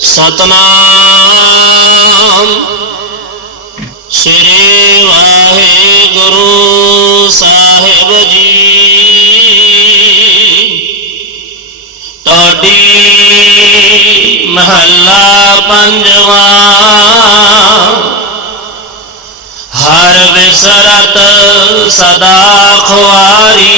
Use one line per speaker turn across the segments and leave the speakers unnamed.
ਸਤਨਾਮ। ਸ੍ਰੀ ਵਾਹਿਗੁਰੂ ਸਾਹਿਬ ਜੀ। ਤੁਹਾਡੀ ਮਹੱਲਾ ਪੰਜਵਾ। ਹਰ ਵਿਸਰਤ ਸਦਾ ਖੁਆਰੀ।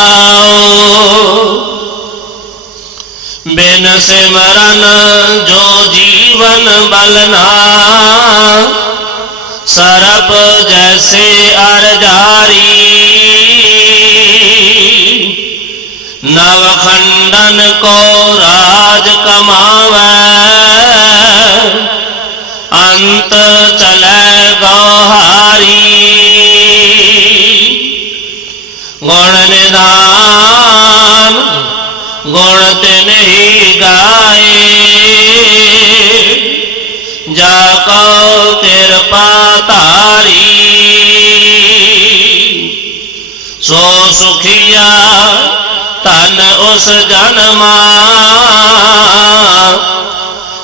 ਬਿਨ ਸਿਮਰਨ ਜੋ ਜੀਵਨ ਬਲਨਾ ਸਰਪ ਜੈਸੇ ਅਰਜਾਰੀ ਨਵ ਖੰਡਨ ਕੋ ਰਾਜ ਕਮਾਵੈ। ਅੰਤ ਚਲੇ ਗੋਹਾਰੀ ਗੁਣ ਨਿਦਾਨ ਗੁਣ ਤੇ ਗਾਏ। ਜਾ ਕੋ ਕਿਰਪਾ ਧਾਰੀ। ਸੋ ਸੁਖੀਆ ਤਨ ਉਸ ਜਨਮਾ।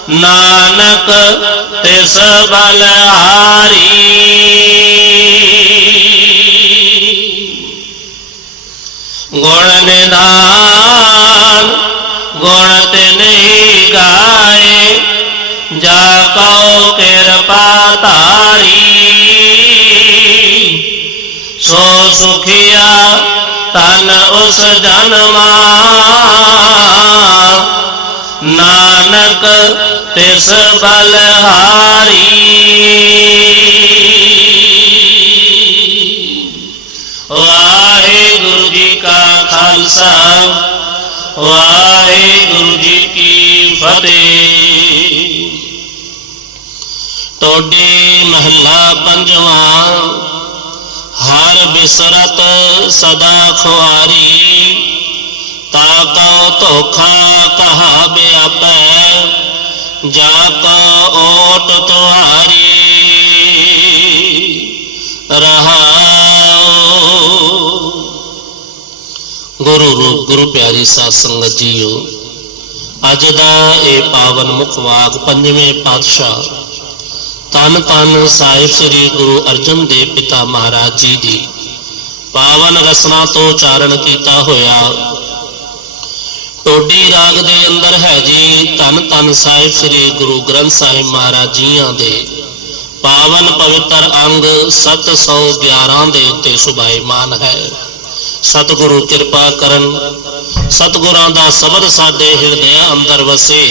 ਨਾਨਕ ਤਿਸ ਬਲਹਾਰੀ ਗੁਣ ਨਿਦਾਨ, ਗੁਣ ਜਾ ਕਉ ਕਿਰਪਾ ਧਾਰੀ। ਸੋ ਸੁਖਿਆ ਤਨ ਉਸ ਜਨਮਾ। ਨਾਨਕ ਤਿਸ ਬਲਹਾਰੀ। ਵਾਹਿਗੁਰੂ ਜੀ ਕਾ ਖਾਲਸਾ, ਵਾਹਿਗੁਰੂ ਜੀ ਕੀ ਫਤਿਹ। ਟੋਡੀ ਮਹੱਲਾ ਪੰਜਵਾਂ, ਹਰ ਬਿਸਰਤ ਸਦਾ ਖੁਆਰੀ, ਤਾ ਕਉ ਧੋਖਾ ਕਹਾ ਬਿਆਪੈ, ਜਾ ਕਉ ਓਟ ਤੁਹਾਰੀ ਰਹਾਉ। ਗੁਰੂ ਰੂਪ ਗੁਰੂ ਪਿਆਰੀ ਸਾਧ ਸੰਗਤ ਜੀਓ, ਅੱਜ ਦਾ ਇਹ ਪਾਵਨ ਮੁਖ ਵਾਕ ਪੰਜਵੇਂ ਪਾਤਸ਼ਾਹ ਤਨ ਤਨ ਸਾਹਿਬ ਸ੍ਰੀ ਗੁਰੂ ਅਰਜਨ ਦੇਵ ਪਿਤਾ ਮਹਾਰਾਜ ਜੀ ਦੀ ਪਾਵਨ ਰਸਨਾ ਤੋਂ ਉਚਾਰਨ ਕੀਤਾ ਹੋਇਆ। ਟੋਡੀ ਰਾਗ ਦੇ ਅੰਦਰ ਹੈ ਜੀ ਤਨ ਤਨ ਸਾਹਿਬ ਸ੍ਰੀ ਗੁਰੂ ਗ੍ਰੰਥ ਸਾਹਿਬ ਮਹਾਰਾਜ ਜੀਆਂ ਦੇ। ਪਾਵਨ ਪਵਿੱਤਰ ਅੰਗ 711 ਦੇ ਉੱਤੇ ਸੁਭਾਈਮਾਨ ਹੈ। ਸਤਿਗੁਰੂ ਕਿਰਪਾ ਕਰਨ, ਸਤਿਗੁਰਾਂ ਦਾ ਸ਼ਬਦ ਸਾਡੇ ਹਿਰਦਿਆਂ ਅੰਦਰ ਵਸੇ,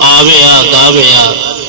ਆਵਿਆ ਗਾਵਿਆ